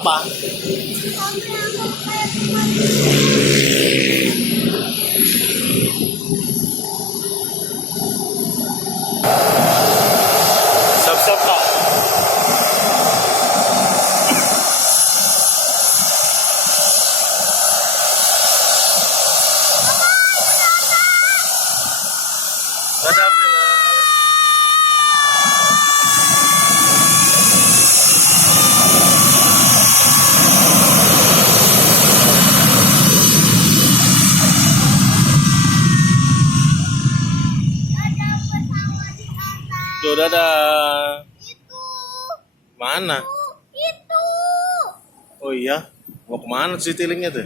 apa? Siap-siap kak. Dadah Bella. Tuh, dadah. Itu. Mana? Itu. Oh iya, mau kemana sih tilingnya tuh?